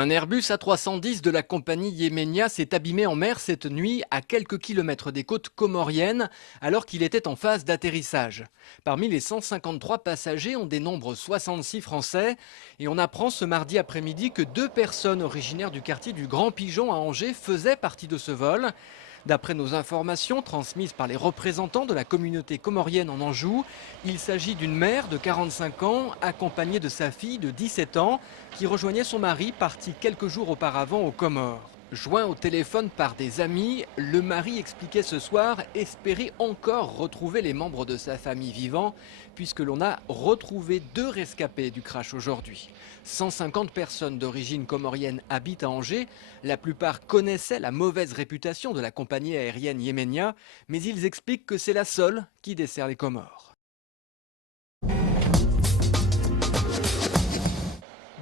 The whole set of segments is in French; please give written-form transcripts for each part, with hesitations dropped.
Un Airbus A310 de la compagnie Yemenia s'est abîmé en mer cette nuit à quelques kilomètres des côtes comoriennes alors qu'il était en phase d'atterrissage. Parmi les 153 passagers, on dénombre 66 Français et on apprend ce mardi après-midi que 2 personnes originaires du quartier du Grand Pigeon à Angers faisaient partie de ce vol. D'après nos informations transmises par les représentants de la communauté comorienne en Anjou, il s'agit d'une mère de 45 ans accompagnée de sa fille de 17 ans qui rejoignait son mari parti quelques jours auparavant aux Comores. Joint au téléphone par des amis, le mari expliquait ce soir espérer encore retrouver les membres de sa famille vivants puisque l'on a retrouvé 2 rescapés du crash aujourd'hui. 150 personnes d'origine comorienne habitent à Angers. La plupart connaissaient la mauvaise réputation de la compagnie aérienne Yemenia, mais ils expliquent que c'est la seule qui dessert les Comores.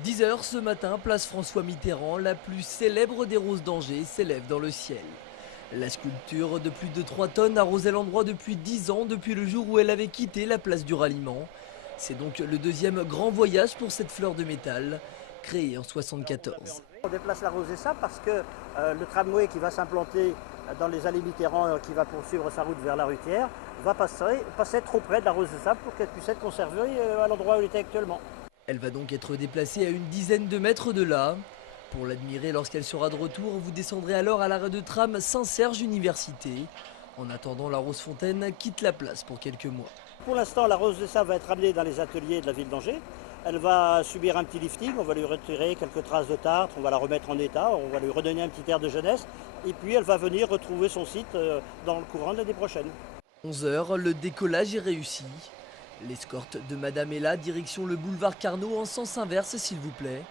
10 h ce matin, place François Mitterrand, la plus célèbre des roses d'Angers s'élève dans le ciel. La sculpture de plus de 3 tonnes arrosait l'endroit depuis 10 ans, depuis le jour où elle avait quitté la place du ralliement. C'est donc le deuxième grand voyage pour cette fleur de métal, créée en 1974. On déplace la rose des Sables parce que le tramway qui va s'implanter dans les allées Mitterrand, qui va poursuivre sa route vers la Rutière, va passer trop près de la rose des Sables pour qu'elle puisse être conservée à l'endroit où elle était actuellement. Elle va donc être déplacée à une dizaine de mètres de là. Pour l'admirer lorsqu'elle sera de retour, vous descendrez alors à l'arrêt de tram Saint-Serge Université. En attendant, la Rose Fontaine quitte la place pour quelques mois. Pour l'instant, la rose des Sables va être amenée dans les ateliers de la ville d'Angers. Elle va subir un petit lifting, on va lui retirer quelques traces de tartre, on va la remettre en état, on va lui redonner un petit air de jeunesse. Et puis elle va venir retrouver son site dans le courant de l'année prochaine. 11 h, le décollage est réussi. L'escorte de Madame est là, direction le boulevard Carnot en sens inverse s'il vous plaît.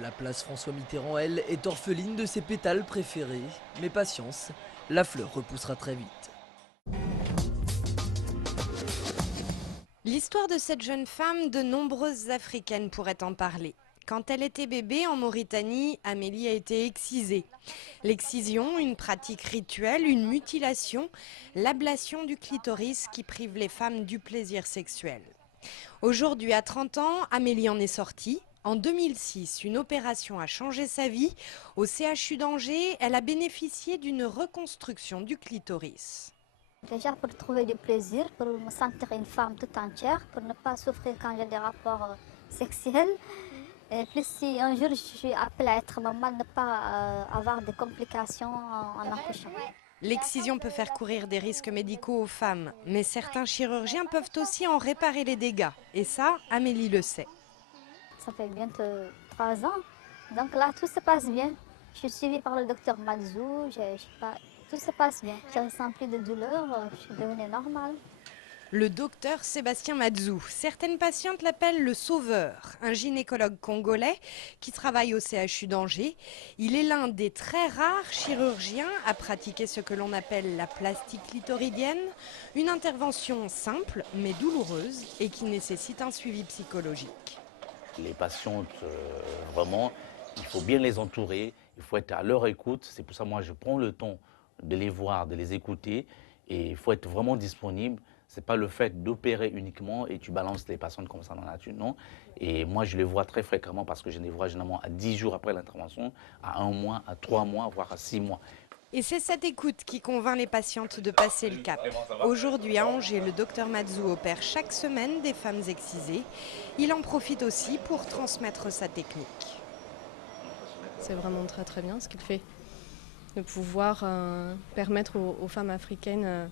La place François Mitterrand, elle, est orpheline de ses pétales préférés. Mais patience, la fleur repoussera très vite. L'histoire de cette jeune femme, de nombreuses Africaines pourraient en parler. Quand elle était bébé en Mauritanie, Amélie a été excisée. L'excision, une pratique rituelle, une mutilation, l'ablation du clitoris qui prive les femmes du plaisir sexuel. Aujourd'hui, à 30 ans, Amélie en est sortie. En 2006, une opération a changé sa vie. Au CHU d'Angers, elle a bénéficié d'une reconstruction du clitoris. Déjà pour trouver du plaisir, pour me sentir une femme toute entière, pour ne pas souffrir quand j'ai des rapports sexuels. Et plus si un jour je suis appelée à être maman, ne pas avoir de complications en accouchant. L'excision peut faire courir des risques médicaux aux femmes, mais certains chirurgiens peuvent aussi en réparer les dégâts. Et ça, Amélie le sait. Ça fait bientôt 3 ans, donc là tout se passe bien. Je suis suivie par le docteur Madzou, tout se passe bien. Je ne ressens plus de douleur, je suis devenue normale. Le docteur Sébastien Madzou. Certaines patientes l'appellent le sauveur, un gynécologue congolais qui travaille au CHU d'Angers. Il est l'un des très rares chirurgiens à pratiquer ce que l'on appelle la plastique clitoridienne, une intervention simple mais douloureuse et qui nécessite un suivi psychologique. Les patientes, vraiment, il faut bien les entourer, il faut être à leur écoute. C'est pour ça que moi je prends le temps de les voir, de les écouter et il faut être vraiment disponible. Ce n'est pas le fait d'opérer uniquement et tu balances les patientes comme ça dans la nature, non. Et moi, je les vois très fréquemment parce que je les vois généralement à 10 jours après l'intervention, à 1 mois, à 3 mois, voire à 6 mois. Et c'est cette écoute qui convainc les patientes de passer le cap. Aujourd'hui à Angers, le docteur Madzou opère chaque semaine des femmes excisées. Il en profite aussi pour transmettre sa technique. C'est vraiment très très bien ce qu'il fait, de pouvoir permettre aux femmes africaines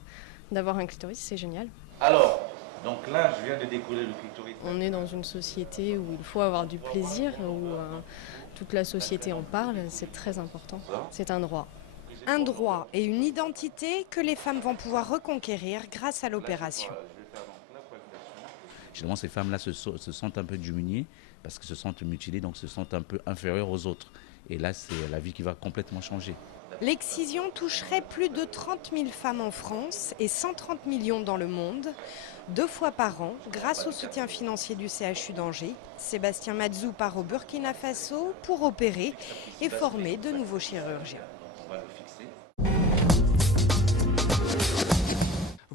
d'avoir un clitoris, c'est génial. Alors, donc là, je viens de décoller le clitoris. On est dans une société où il faut avoir du plaisir, où toute la société en parle, c'est très important. C'est un droit. Un droit et une identité que les femmes vont pouvoir reconquérir grâce à l'opération. Généralement, ces femmes-là se sentent un peu diminuées parce qu'elles se sentent mutilées, donc se sentent un peu inférieures aux autres. Et là, c'est la vie qui va complètement changer. L'excision toucherait plus de 30 000 femmes en France et 130 millions dans le monde, 2 fois par an, grâce au soutien financier du CHU d'Angers. Sébastien Madzou part au Burkina Faso pour opérer et former de nouveaux chirurgiens.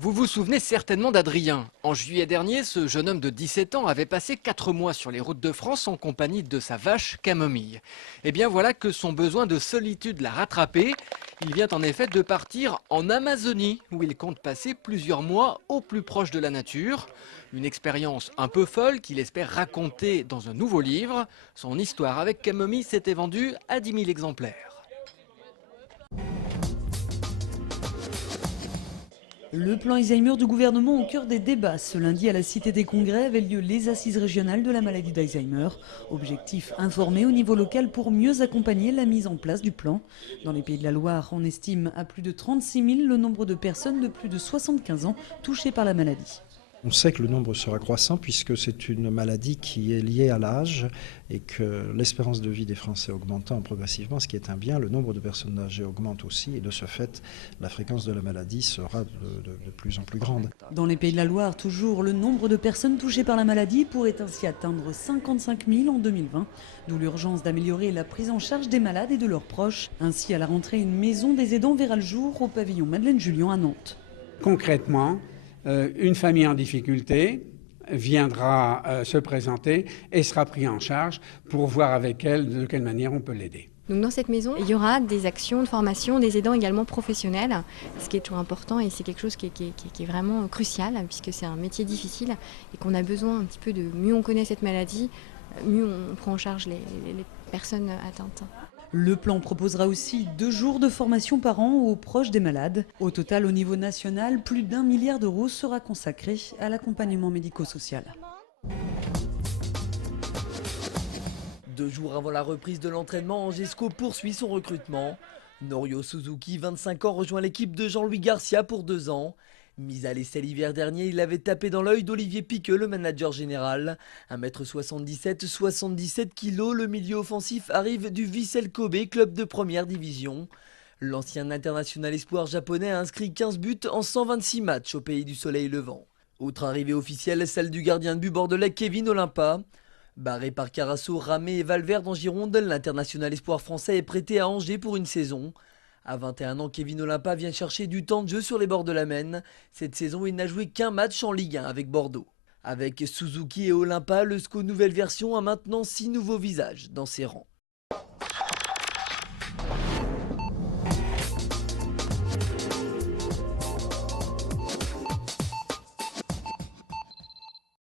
Vous vous souvenez certainement d'Adrien. En juillet dernier, ce jeune homme de 17 ans avait passé 4 mois sur les routes de France en compagnie de sa vache Camomille. Et bien voilà que son besoin de solitude l'a rattrapé. Il vient en effet de partir en Amazonie, où il compte passer plusieurs mois au plus proche de la nature. Une expérience un peu folle qu'il espère raconter dans un nouveau livre. Son histoire avec Camomille s'était vendue à 10 000 exemplaires. Le plan Alzheimer du gouvernement au cœur des débats. Ce lundi à la Cité des Congrès avaient lieu les assises régionales de la maladie d'Alzheimer. Objectif, informer au niveau local pour mieux accompagner la mise en place du plan. Dans les Pays de la Loire, on estime à plus de 36 000 le nombre de personnes de plus de 75 ans touchées par la maladie. On sait que le nombre sera croissant puisque c'est une maladie qui est liée à l'âge et que l'espérance de vie des Français augmentant progressivement, ce qui est un bien, le nombre de personnes âgées augmente aussi et de ce fait, la fréquence de la maladie sera de plus en plus grande. Dans les Pays de la Loire, toujours, le nombre de personnes touchées par la maladie pourrait ainsi atteindre 55 000 en 2020, d'où l'urgence d'améliorer la prise en charge des malades et de leurs proches. Ainsi, à la rentrée, une maison des aidants verra le jour au pavillon Madeleine-Julien à Nantes. Concrètement, une famille en difficulté viendra se présenter et sera prise en charge pour voir avec elle de quelle manière on peut l'aider. Donc dans cette maison, il y aura des actions de formation, des aidants également professionnels, ce qui est toujours important et c'est quelque chose qui est vraiment crucial puisque c'est un métier difficile et qu'on a besoin un petit peu de mieux on connaît cette maladie, mieux on prend en charge les personnes atteintes. Le plan proposera aussi 2 jours de formation par an aux proches des malades. Au total, au niveau national, plus d'1 milliard d'euros sera consacré à l'accompagnement médico-social. 2 jours avant la reprise de l'entraînement, Angesco poursuit son recrutement. Norio Suzuki, 25 ans, rejoint l'équipe de Jean-Louis Garcia pour 2 ans. Mis à l'essai l'hiver dernier, il avait tapé dans l'œil d'Olivier Piqueux, le manager général. 1m77, 77 kg, le milieu offensif arrive du Vissel Kobe, club de première division. L'ancien international espoir japonais a inscrit 15 buts en 126 matchs au pays du soleil levant. Autre arrivée officielle, celle du gardien de but bordelais Kevin Olympa. Barré par Carasso, Ramé et Valverde en Gironde, l'international espoir français est prêté à Angers pour une saison. À 21 ans, Kevin Olympa vient chercher du temps de jeu sur les bords de la Maine. Cette saison, il n'a joué qu'un match en Ligue 1 avec Bordeaux. Avec Suzuki et Olympa, le SCO Nouvelle Version a maintenant 6 nouveaux visages dans ses rangs.